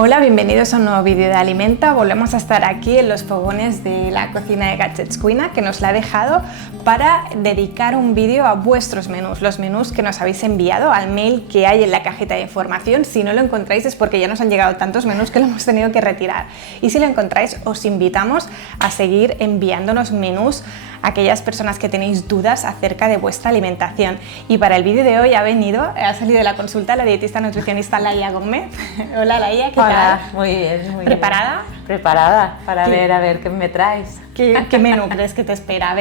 Hola, bienvenidos a un nuevo vídeo de Alimenta. Volvemos a estar aquí en los fogones de la cocina de Gadgets Cuina, que nos la ha dejado para dedicar un vídeo a vuestros menús, los menús que nos habéis enviado al mail que hay en la cajita de información. Si no lo encontráis es porque ya nos han llegado tantos menús que lo hemos tenido que retirar. Y si lo encontráis, os invitamos a seguir enviándonos menús a aquellas personas que tenéis dudas acerca de vuestra alimentación. Y para el vídeo de hoy ha salido de la consulta la dietista nutricionista Laia Gómez. Hola Laia, ¿qué tal? Hola, muy bien, muy ¿Preparada? bien. Preparada para ver a ver qué me traes. ¿Qué menú crees que te espera?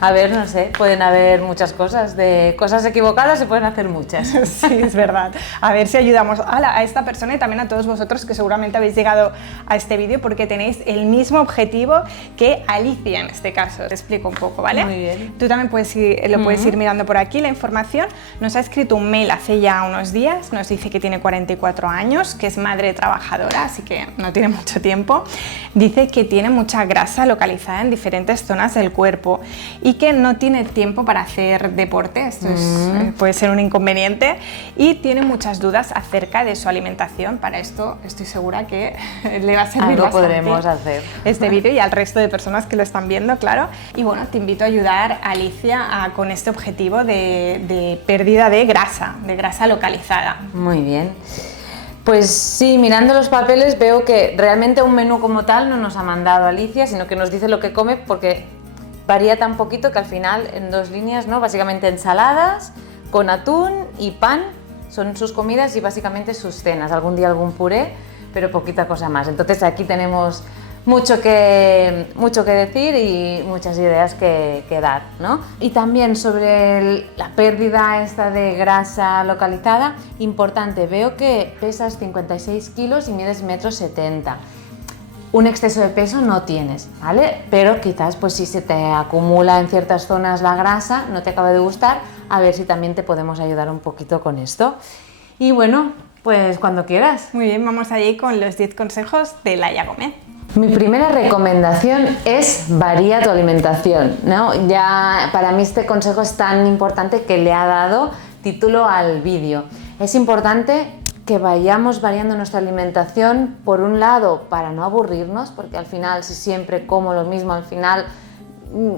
A ver, no sé, pueden haber muchas cosas, de cosas equivocadas se pueden hacer muchas. Sí, es verdad. A ver si ayudamos a esta persona y también a todos vosotros que seguramente habéis llegado a este vídeo porque tenéis el mismo objetivo que Alicia en este caso. Te explico un poco, ¿vale? Muy bien. Tú también puedes ir mirando por aquí la información. Nos ha escrito un mail hace ya unos días, nos dice que tiene 44 años, que es madre trabajadora, así que no tiene mucho tiempo. Dice que tiene mucha grasa localizada en diferentes zonas del cuerpo y que no tiene tiempo para hacer deporte, esto puede ser un inconveniente, y tiene muchas dudas acerca de su alimentación. Para esto estoy segura que le va a servir algo bastante podremos hacer este vídeo y al resto de personas que lo están viendo, claro. Y bueno, te invito a ayudar a Alicia con este objetivo de pérdida de grasa localizada. Muy bien. Pues sí, mirando los papeles veo que realmente un menú como tal no nos ha mandado Alicia, sino que nos dice lo que come porque varía tan poquito que al final en 2 líneas, ¿no? Básicamente ensaladas con atún y pan son sus comidas y básicamente sus cenas. Algún día algún puré, pero poquita cosa más. Entonces aquí tenemos mucho que decir y muchas ideas que dar, ¿no? Y también sobre la pérdida esta de grasa localizada, importante, veo que pesas 56 kilos y mides 1,70 m. Un exceso de peso no tienes, ¿vale? Pero quizás pues si se te acumula en ciertas zonas la grasa, no te acaba de gustar, a ver si también te podemos ayudar un poquito con esto. Y bueno, pues cuando quieras. Muy bien, vamos allí con los 10 consejos de Laia Gómez. Mi primera recomendación es varía tu alimentación, ¿no? Ya para mí este consejo es tan importante que le ha dado título al vídeo. Es importante que vayamos variando nuestra alimentación, por un lado para no aburrirnos, porque al final si siempre como lo mismo, al final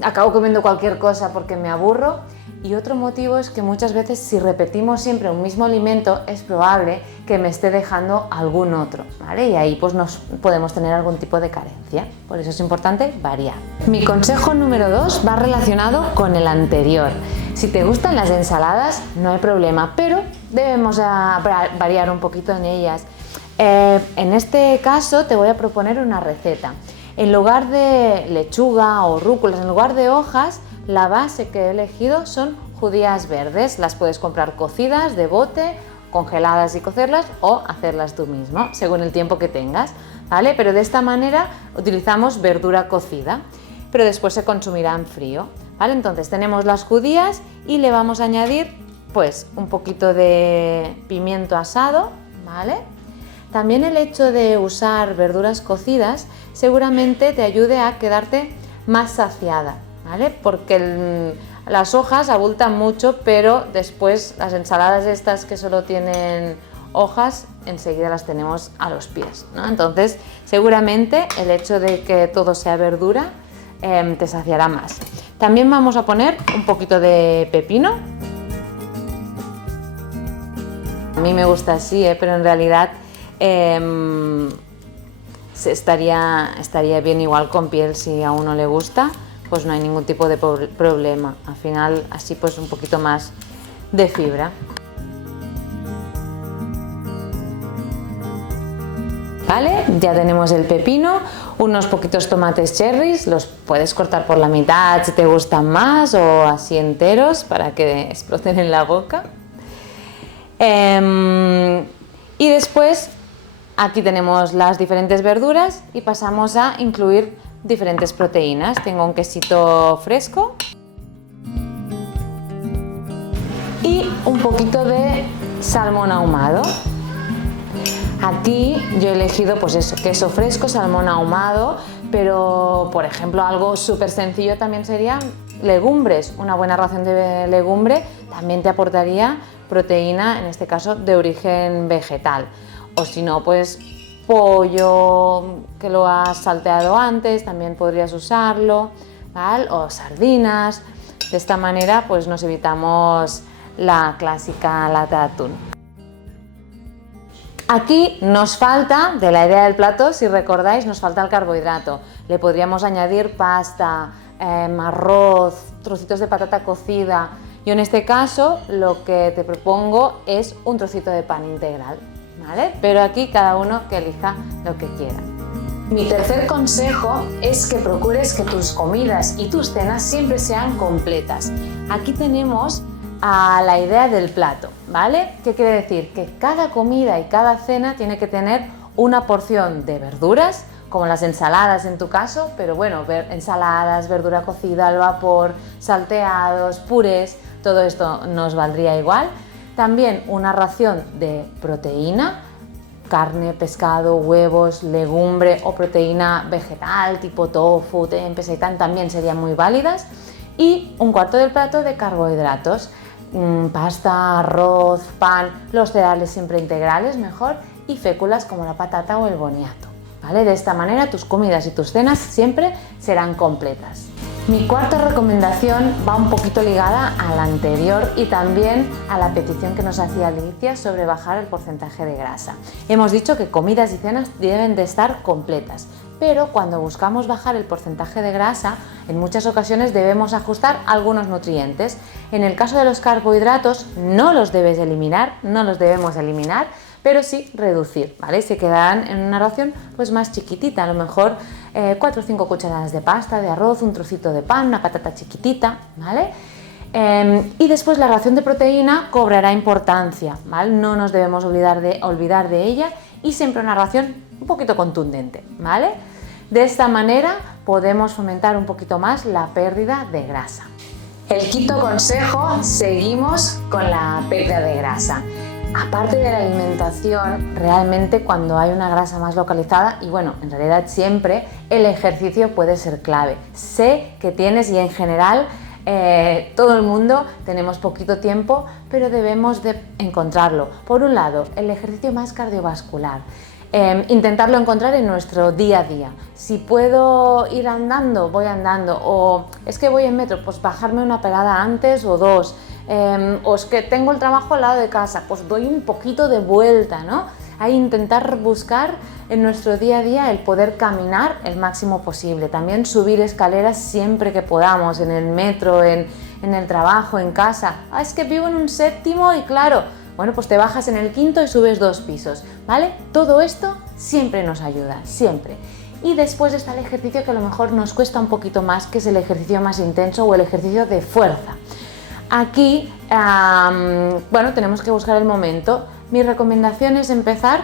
acabo comiendo cualquier cosa porque me aburro, y otro motivo es que muchas veces si repetimos siempre un mismo alimento es probable que me esté dejando algún otro, ¿vale? Y ahí pues nos podemos tener algún tipo de carencia, por eso es importante variar. Mi consejo número 2 va relacionado con el anterior. Si te gustan las ensaladas no hay problema, pero debemos variar un poquito en ellas. En este caso te voy a proponer una receta. En lugar de lechuga o rúculas, en lugar de hojas, la base que he elegido son judías verdes. Las puedes comprar cocidas de bote, congeladas y cocerlas, o hacerlas tú mismo, según el tiempo que tengas, ¿vale? Pero de esta manera utilizamos verdura cocida, pero después se consumirá en frío, ¿vale? Entonces tenemos las judías y le vamos a añadir pues un poquito de pimiento asado, ¿vale? También el hecho de usar verduras cocidas seguramente te ayude a quedarte más saciada, ¿vale? Porque las hojas abultan mucho, pero después las ensaladas estas que solo tienen hojas enseguida las tenemos a los pies, ¿no? Entonces seguramente el hecho de que todo sea verdura te saciará más. También vamos a poner un poquito de pepino. A mí me gusta así, pero en realidad estaría bien igual con piel. Si a uno le gusta, pues no hay ningún tipo de problema. Al final así pues un poquito más de fibra. Vale, ya tenemos el pepino, unos poquitos tomates cherries, los puedes cortar por la mitad si te gustan más o así enteros para que exploten en la boca. Y después aquí tenemos las diferentes verduras y pasamos a incluir diferentes proteínas. Tengo un quesito fresco y un poquito de salmón ahumado. Aquí yo he elegido pues eso, queso fresco, salmón ahumado, pero por ejemplo algo súper sencillo también sería legumbres. Una buena ración de legumbre también te aportaría proteína, en este caso de origen vegetal. O si no, pues pollo que lo has salteado antes, también podrías usarlo, ¿vale? O sardinas. De esta manera pues nos evitamos la clásica lata de atún. Aquí nos falta, de la idea del plato, si recordáis, nos falta el carbohidrato. Le podríamos añadir pasta, arroz, trocitos de patata cocida. Yo en este caso lo que te propongo es un trocito de pan integral, ¿vale? Pero aquí cada uno que elija lo que quiera. Mi tercer consejo es que procures que tus comidas y tus cenas siempre sean completas. Aquí tenemos a la idea del plato, ¿vale? ¿Qué quiere decir? Que cada comida y cada cena tiene que tener una porción de verduras, como las ensaladas en tu caso, pero bueno, ensaladas, verdura cocida al vapor, salteados, purés, todo esto nos valdría igual. También una ración de proteína, carne, pescado, huevos, legumbre o proteína vegetal tipo tofu, tempeh, seitán también serían muy válidas. Y un cuarto del plato de carbohidratos, pasta, arroz, pan, los cereales siempre integrales mejor y féculas como la patata o el boniato, ¿vale? De esta manera tus comidas y tus cenas siempre serán completas. Mi cuarta recomendación va un poquito ligada a la anterior y también a la petición que nos hacía Alicia sobre bajar el porcentaje de grasa. Hemos dicho que comidas y cenas deben de estar completas, pero cuando buscamos bajar el porcentaje de grasa, en muchas ocasiones debemos ajustar algunos nutrientes. En el caso de los carbohidratos no los debes eliminar, no los debemos eliminar, pero sí reducir, ¿vale? Se quedarán en una ración pues más chiquitita, a lo mejor 4 o 5 cucharadas de pasta, de arroz, un trocito de pan, una patata chiquitita, ¿vale? Y después la ración de proteína cobrará importancia, ¿vale? No nos debemos olvidar de ella y siempre una ración un poquito contundente, ¿vale? De esta manera podemos fomentar un poquito más la pérdida de grasa. El quinto consejo, seguimos con la pérdida de grasa. Aparte de la alimentación, realmente cuando hay una grasa más localizada, y bueno, en realidad siempre, el ejercicio puede ser clave. Sé que tienes y en general todo el mundo tenemos poquito tiempo, pero debemos de encontrarlo. Por un lado, el ejercicio más cardiovascular. Intentarlo encontrar en nuestro día a día. Si puedo ir andando, voy andando, o es que voy en metro, pues bajarme una parada antes o dos, o es que tengo el trabajo al lado de casa, pues doy un poquito de vuelta, ¿no? Hay intentar buscar en nuestro día a día el poder caminar el máximo posible, también subir escaleras siempre que podamos, en el metro, en el trabajo, en casa. Es que vivo en un séptimo y claro, bueno, pues te bajas en el quinto y subes 2 pisos, ¿vale? Todo esto siempre nos ayuda, siempre. Y después está el ejercicio que a lo mejor nos cuesta un poquito más, que es el ejercicio más intenso o el ejercicio de fuerza. Aquí, bueno, tenemos que buscar el momento. Mi recomendación es empezar,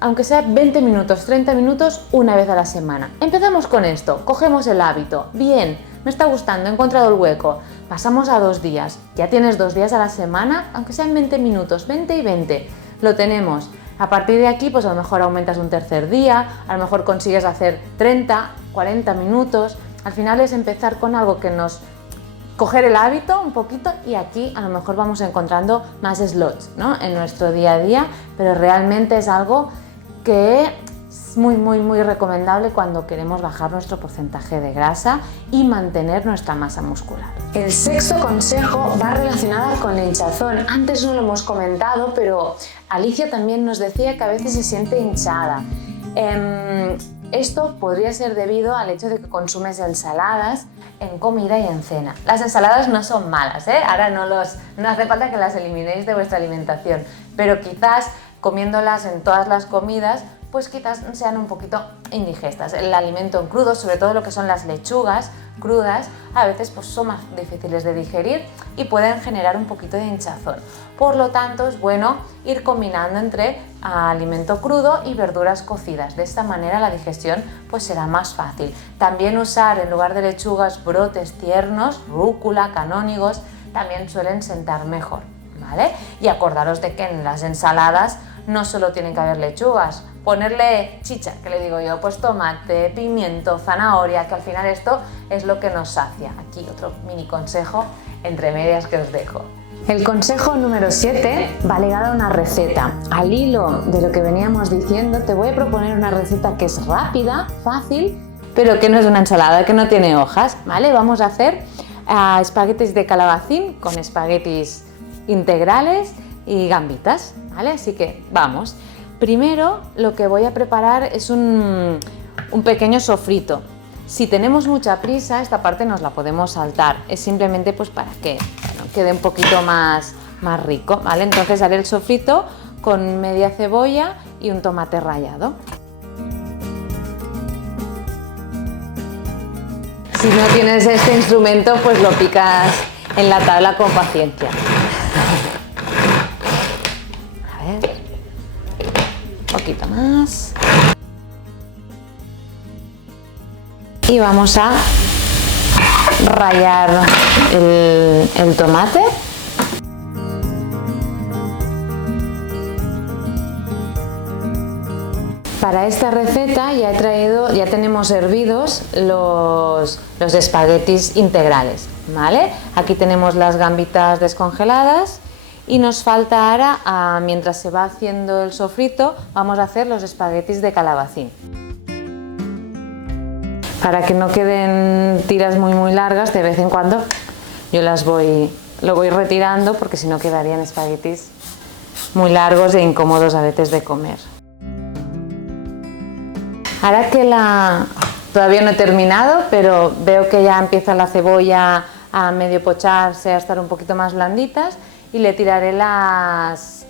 aunque sea 20 minutos, 30 minutos, una vez a la semana. Empezamos con esto, cogemos el hábito. Bien, me está gustando, he encontrado el hueco. Pasamos a 2 días. Ya tienes 2 días a la semana, aunque sean 20 minutos, 20 y 20. Lo tenemos. A partir de aquí, pues a lo mejor aumentas un tercer día, a lo mejor consigues hacer 30, 40 minutos. Al final es empezar con algo que nos... coger el hábito un poquito y aquí a lo mejor vamos encontrando más slots, ¿no? En nuestro día a día, pero realmente es algo que es muy recomendable cuando queremos bajar nuestro porcentaje de grasa y mantener nuestra masa muscular. El sexto consejo va relacionado con la hinchazón. Antes no lo hemos comentado, pero Alicia también nos decía que a veces se siente hinchada. Esto podría ser debido al hecho de que consumes ensaladas en comida y en cena. Las ensaladas no son malas, ¿eh? Ahora no hace falta que las eliminéis de vuestra alimentación, pero quizás comiéndolas en todas las comidas, pues quizás sean un poquito indigestas. El alimento en crudo, sobre todo lo que son las lechugas crudas, a veces pues son más difíciles de digerir y pueden generar un poquito de hinchazón. Por lo tanto, es bueno ir combinando entre alimento crudo y verduras cocidas. De esta manera la digestión pues será más fácil. También usar en lugar de lechugas brotes tiernos, rúcula, canónigos, también suelen sentar mejor, ¿vale? Y acordaros de que en las ensaladas no solo tienen que haber lechugas, ponerle chicha, que le digo yo, pues tomate, pimiento, zanahoria, que al final esto es lo que nos sacia. Aquí otro mini consejo entre medias que os dejo. El consejo número 7 va ligado a una receta. Al hilo de lo que veníamos diciendo, te voy a proponer una receta que es rápida, fácil, pero que no es una ensalada, que no tiene hojas, ¿vale? Vamos a hacer espaguetis de calabacín con espaguetis integrales y gambitas, ¿vale? Así que vamos. Primero lo que voy a preparar es un pequeño sofrito. Si tenemos mucha prisa, esta parte nos la podemos saltar. Es simplemente pues para que quede un poquito más rico, ¿vale? Entonces haré el sofrito con media cebolla y un tomate rallado. Si no tienes este instrumento, pues lo picas en la tabla con paciencia. A ver, un poquito más. Y vamos a rallar el tomate. Para esta receta ya tenemos hervidos los espaguetis integrales, ¿vale? Aquí tenemos las gambitas descongeladas y nos falta ahora, mientras se va haciendo el sofrito, vamos a hacer los espaguetis de calabacín. Para que no queden tiras muy largas, de vez en cuando yo lo voy retirando, porque si no quedarían espaguetis muy largos e incómodos a veces de comer. Ahora que todavía no he terminado, pero veo que ya empieza la cebolla a medio pocharse, a estar un poquito más blanditas, y le tiraré las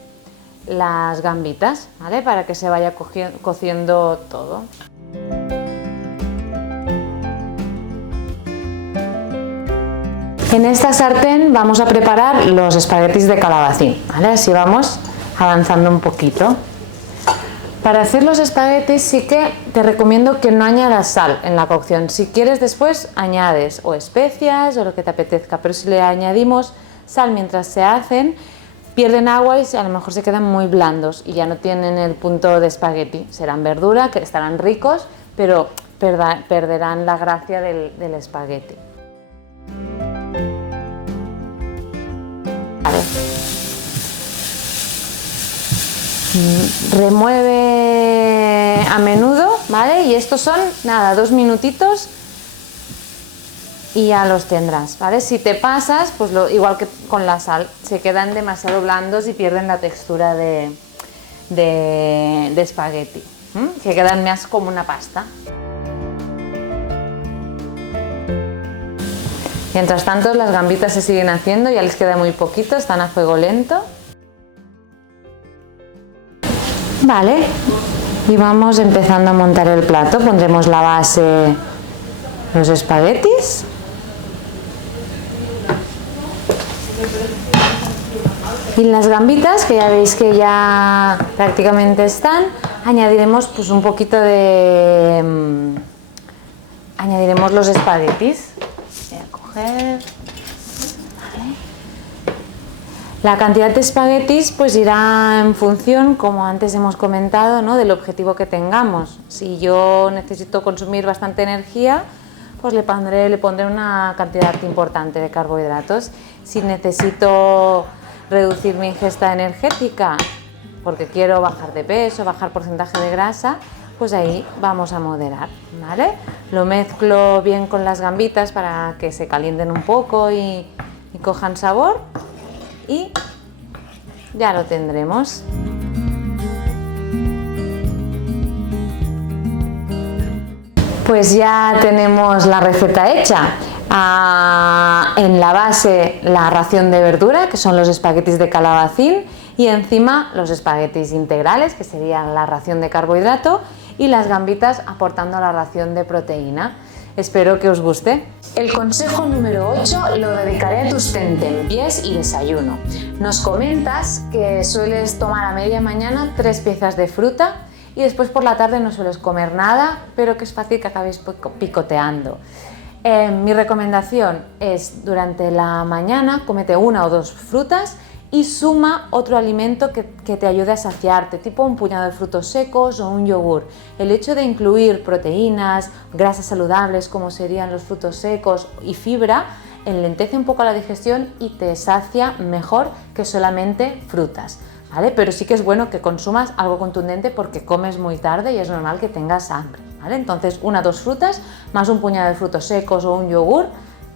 gambitas, ¿vale? Para que se vaya cociendo todo. En esta sartén vamos a preparar los espaguetis de calabacín, ¿vale? Así vamos avanzando un poquito. Para hacer los espaguetis sí que te recomiendo que no añadas sal en la cocción. Si quieres después añades o especias o lo que te apetezca, pero si le añadimos sal mientras se hacen, pierden agua y a lo mejor se quedan muy blandos y ya no tienen el punto de espagueti. Serán verdura, que estarán ricos, pero perderán la gracia del espagueti. Vale. Remueve a menudo, ¿vale? Y estos son, nada, 2 minutitos y ya los tendrás, ¿vale? Si te pasas, pues igual que con la sal, se quedan demasiado blandos y pierden la textura de espagueti, que quedan más como una pasta. Mientras tanto, las gambitas se siguen haciendo, ya les queda muy poquito, están a fuego lento. Vale, y vamos empezando a montar el plato. Pondremos la base, los espaguetis. Y las gambitas, que ya veis que ya prácticamente están, añadiremos pues un poquito añadiremos los espaguetis. Voy a coger. Vale. La cantidad de espaguetis pues irá en función, como antes hemos comentado, ¿no?, del objetivo que tengamos. Si yo necesito consumir bastante energía, pues le pondré una cantidad importante de carbohidratos. Si necesito reducir mi ingesta energética porque quiero bajar de peso, bajar porcentaje de grasa, pues ahí vamos a moderar, ¿vale? Lo mezclo bien con las gambitas para que se calienten un poco y cojan sabor, y ya lo tendremos. Pues ya tenemos la receta hecha. En la base la ración de verdura, que son los espaguetis de calabacín, y encima los espaguetis integrales, que serían la ración de carbohidrato, y las gambitas aportando la ración de proteína. Espero que os guste. El consejo número 8 lo dedicaré a tus tentempiés y desayuno. Nos comentas que sueles tomar a media mañana 3 piezas de fruta y después por la tarde no sueles comer nada, pero que es fácil que acabéis picoteando. Mi recomendación es, durante la mañana cómete 1 o 2 frutas y suma otro alimento que te ayude a saciarte, tipo un puñado de frutos secos o un yogur. El hecho de incluir proteínas, grasas saludables como serían los frutos secos y fibra, enlentece un poco la digestión y te sacia mejor que solamente frutas, ¿vale? Pero sí que es bueno que consumas algo contundente porque comes muy tarde y es normal que tengas hambre, ¿vale? Entonces 1 o 2 frutas más un puñado de frutos secos o un yogur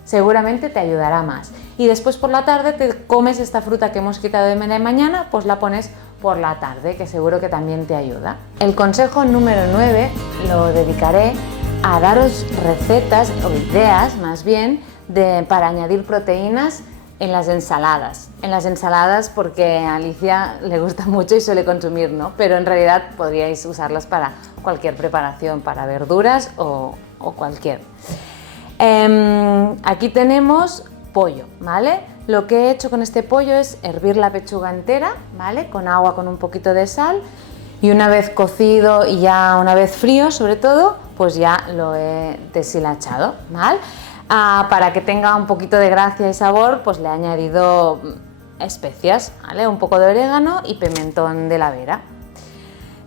seguramente te ayudará más. Y después por la tarde te comes esta fruta que hemos quitado de mañana, pues la pones por la tarde, que seguro que también te ayuda. El consejo número 9 lo dedicaré a daros recetas o ideas más bien para añadir proteínas en las ensaladas. En las ensaladas porque a Alicia le gusta mucho y suele consumir, ¿no? Pero en realidad podríais usarlas para cualquier preparación, para verduras o cualquier. Aquí tenemos pollo, ¿vale? Lo que he hecho con este pollo es hervir la pechuga entera, ¿vale? Con agua, con un poquito de sal, y una vez cocido y ya una vez frío sobre todo, pues ya lo he deshilachado, ¿vale? Para que tenga un poquito de gracia y sabor, pues le he añadido especias, ¿vale? Un poco de orégano y pimentón de la Vera.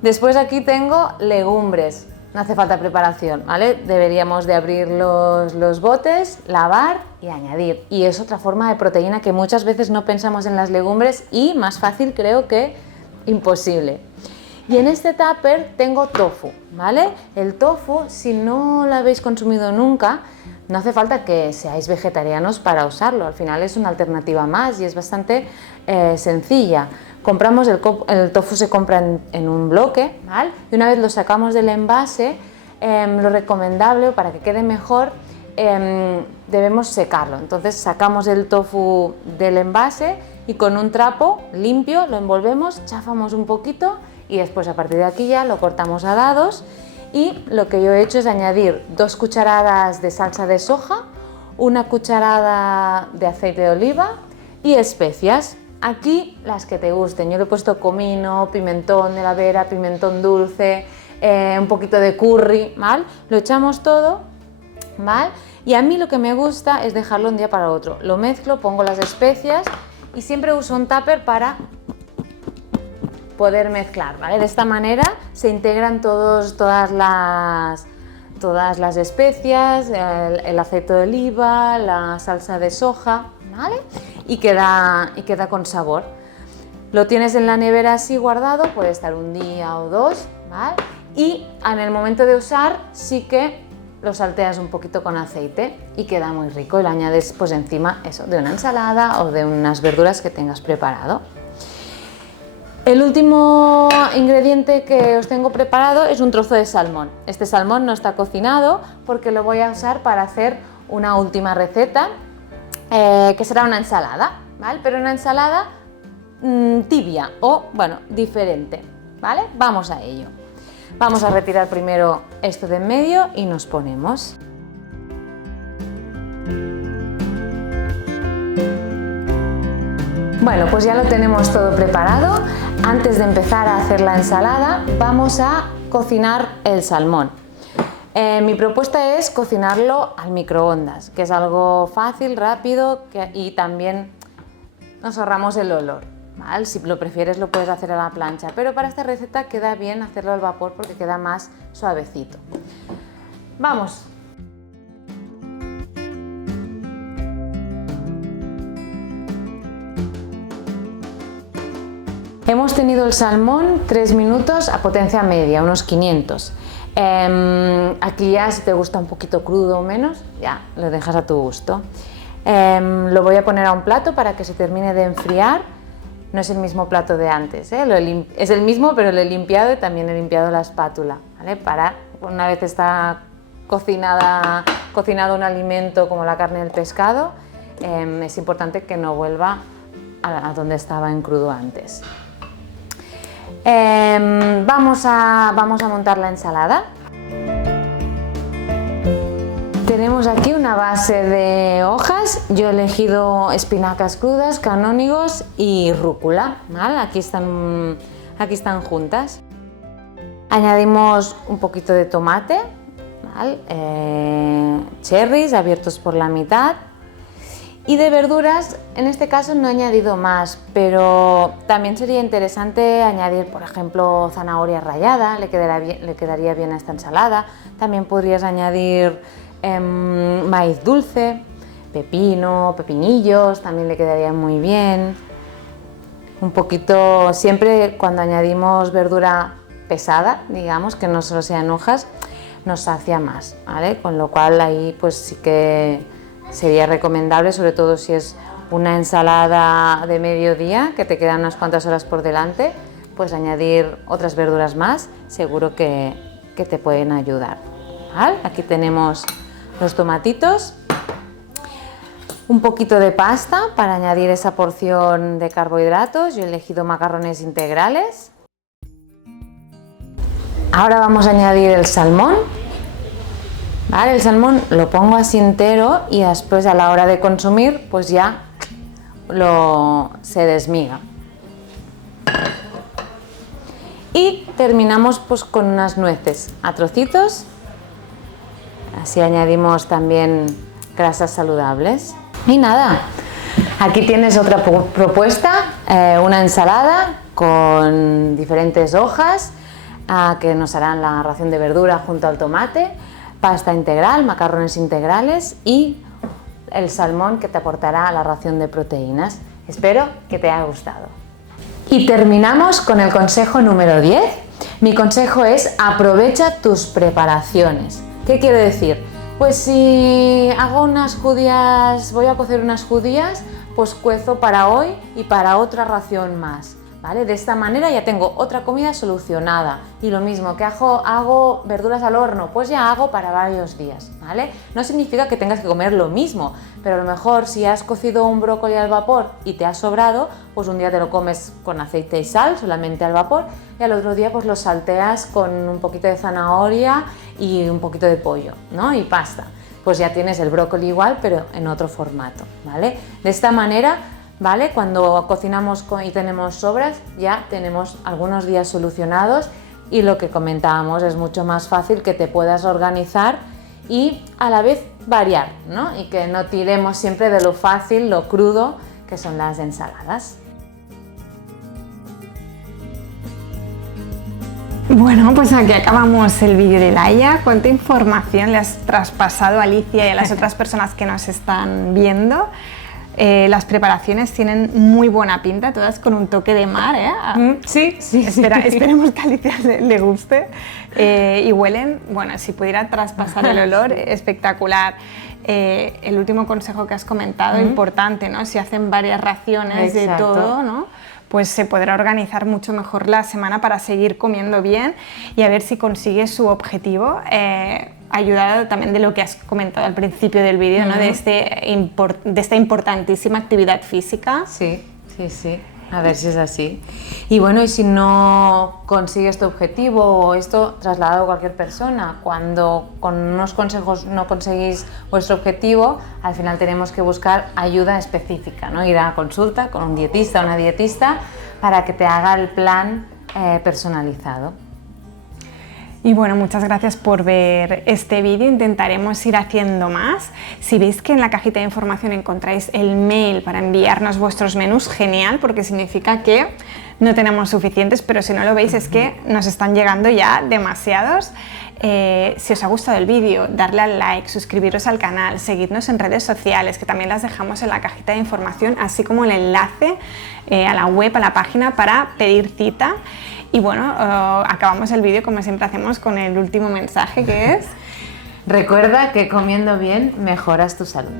Después aquí tengo legumbres. No hace falta preparación, ¿vale? Deberíamos de abrir los botes, lavar y añadir. Y es otra forma de proteína que muchas veces no pensamos en las legumbres y más fácil creo que imposible. Y en este tupper tengo tofu, ¿vale? El tofu, si no lo habéis consumido nunca, no hace falta que seáis vegetarianos para usarlo. Al final es una alternativa más y es bastante sencilla. Compramos el tofu, se compra en un bloque, ¿vale? Y una vez lo sacamos del envase, lo recomendable para que quede mejor, debemos secarlo. Entonces sacamos el tofu del envase y con un trapo limpio lo envolvemos, chafamos un poquito y después a partir de aquí ya lo cortamos a dados. Y lo que yo he hecho es añadir 2 cucharadas de salsa de soja, 1 cucharada de aceite de oliva y especias. Aquí las que te gusten. Yo le he puesto comino, pimentón de la Vera, pimentón dulce, un poquito de curry, ¿vale? Lo echamos todo, ¿vale? Y a mí lo que me gusta es dejarlo un día para otro. Lo mezclo, pongo las especias y siempre uso un tupper para poder mezclar, ¿vale? De esta manera se integran todas las especias, el aceite de oliva, la salsa de soja, ¿vale? Y queda con sabor. Lo tienes en la nevera así guardado, puede estar un día o 2, ¿vale? Y en el momento de usar sí que lo salteas un poquito con aceite y queda muy rico y lo añades pues encima eso, de una ensalada o de unas verduras que tengas preparado. El último ingrediente que os tengo preparado es un trozo de salmón. Este salmón no está cocinado porque lo voy a usar para hacer una última receta que será una ensalada, ¿vale? Pero una ensalada tibia o, bueno, diferente, ¿vale? Vamos a ello. Vamos a retirar primero esto de en medio y nos ponemos. Bueno, pues ya lo tenemos todo preparado. Antes de empezar a hacer la ensalada, vamos a cocinar el salmón. Mi propuesta es cocinarlo al microondas, que es algo fácil, rápido y también nos ahorramos el olor, ¿vale? Si lo prefieres lo puedes hacer a la plancha, pero para esta receta queda bien hacerlo al vapor porque queda más suavecito. ¡Vamos! Hemos tenido el salmón 3 minutos a potencia media, unos 500. Aquí ya si te gusta un poquito crudo o menos, ya lo dejas a tu gusto. Lo voy a poner a un plato para que se termine de enfriar. No es el mismo plato de antes, ¿eh? Es el mismo, pero lo he limpiado y también he limpiado la espátula, ¿vale? Para una vez está cocinado un alimento como la carne y el pescado, es importante que no vuelva a donde estaba en crudo antes. Vamos a montar la ensalada. Tenemos aquí una base de hojas. Yo he elegido espinacas crudas, canónigos y rúcula, ¿vale? Aquí están juntas. Añadimos un poquito de tomate, ¿vale? Cherries abiertos por la mitad. Y de verduras, en este caso no he añadido más, pero también sería interesante añadir, por ejemplo, zanahoria rallada, le quedaría bien a esta ensalada. También podrías añadir maíz dulce, pepino, pepinillos, también le quedarían muy bien. Un poquito, siempre cuando añadimos verdura pesada, digamos, que no solo sean hojas, nos sacia más, ¿vale? Con lo cual ahí pues sí que sería recomendable, sobre todo si es una ensalada de mediodía, que te quedan unas cuantas horas por delante, pues añadir otras verduras más, seguro que te pueden ayudar, ¿vale? Aquí tenemos los tomatitos, un poquito de pasta para añadir esa porción de carbohidratos. Yo he elegido macarrones integrales. Ahora vamos a añadir el salmón. Vale, el salmón lo pongo así entero y después a la hora de consumir pues ya se desmiga. Y terminamos pues con unas nueces a trocitos. Así añadimos también grasas saludables. Y nada, aquí tienes otra propuesta, una ensalada con diferentes hojas que nos harán la ración de verdura junto al tomate, pasta integral, macarrones integrales y el salmón que te aportará la ración de proteínas. Espero que te haya gustado. Y terminamos con el consejo número 10. Mi consejo es aprovecha tus preparaciones. ¿Qué quiero decir? Pues si hago unas judías, voy a cocer unas judías, pues cuezo para hoy y para otra ración más, ¿vale? De esta manera ya tengo otra comida solucionada. Y lo mismo que hago verduras al horno, pues ya hago para varios días, ¿vale? No significa que tengas que comer lo mismo, pero a lo mejor si has cocido un brócoli al vapor y te ha sobrado, pues un día te lo comes con aceite y sal, solamente al vapor, y al otro día pues lo salteas con un poquito de zanahoria y un poquito de pollo, ¿no? Y pasta. Pues ya tienes el brócoli igual, pero en otro formato, ¿vale? De esta manera, ¿vale? Cuando cocinamos y tenemos sobras, ya tenemos algunos días solucionados y lo que comentábamos es mucho más fácil que te puedas organizar y a la vez variar, ¿no? Y que no tiremos siempre de lo fácil, lo crudo, que son las ensaladas. Bueno, pues aquí acabamos el vídeo de Laia. ¿Cuánta información le has traspasado a Alicia y a las otras personas que nos están viendo? Las preparaciones tienen muy buena pinta, todas con un toque de mar, ¿eh? Sí. Esperemos que a Alicia le guste. Y huelen, bueno, si pudiera traspasar el olor, espectacular. El último consejo que has comentado, importante, ¿no? Si hacen varias raciones de todo, ¿no? Pues se podrá organizar mucho mejor la semana para seguir comiendo bien y a ver si consigue su objetivo, ayudado también de lo que has comentado al principio del vídeo, ¿no? De esta importantísima actividad física. Sí, a ver si es así. Y bueno, y si no consigues tu objetivo o esto trasladado a cualquier persona, cuando con unos consejos no conseguís vuestro objetivo, al final tenemos que buscar ayuda específica, ¿no? Ir a consulta con un dietista o una dietista para que te haga el plan personalizado. Y bueno, muchas gracias por ver este vídeo, intentaremos ir haciendo más. Si veis que en la cajita de información encontráis el mail para enviarnos vuestros menús, genial, porque significa que no tenemos suficientes, pero si no lo veis es que nos están llegando ya demasiados. Si os ha gustado el vídeo, darle al like, suscribiros al canal, seguidnos en redes sociales, que también las dejamos en la cajita de información, así como el enlace a la web, a la página para pedir cita. Y bueno, acabamos el vídeo como siempre hacemos con el último mensaje, que es: recuerda que comiendo bien mejoras tu salud.